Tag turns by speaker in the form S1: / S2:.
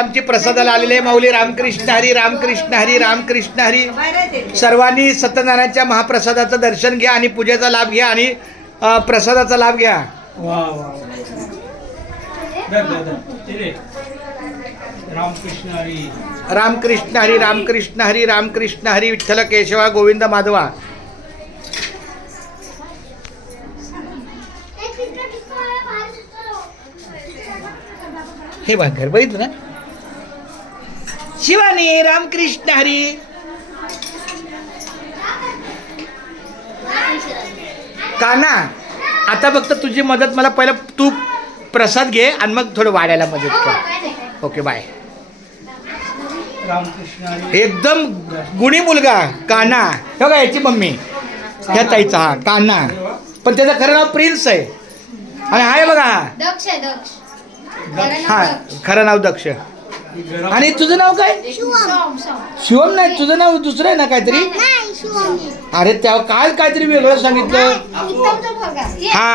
S1: आमची प्रसादाला आलेले माऊली रामकृष्ण हरी रामकृष्ण हरी रामकृष्ण हरी. सर्वांनी सत्यनारायणच्या महाप्रसादाचं दर्शन घ्या आणि पूजेचा लाभ घ्या आणि प्रसादाचा लाभ घ्या.
S2: रामकृष्ण हरी.
S1: रामकृष्ण हरी रामकृष्ण हरी रामकृष्ण हरी विठ्ठल केशवा गोविंद माधवा. हे घर बघितलं ना. शिवानी रामकृष्ण हरी. काना आता फक्त तुझी मदत मला पहिलं तू प्रसाद घे आणि मग थोडं वाढायला मदत कर. ओके बाय एकदम गुणी मुलगा काना हे बघा याची मम्मी ह्या ताईचा हा काना पण त्याचं खरं नाव प्रिन्स आहे. आणि आहे बघा. हा
S3: दक्ष आहे, दक्ष. खरं नाव दक्ष.
S1: आणि तुझं नाव काय. शिवम नाही तुझं नाव दुसरं आहे ना काहीतरी अरे त्या काल काहीतरी वेगळं सांगितलं. हा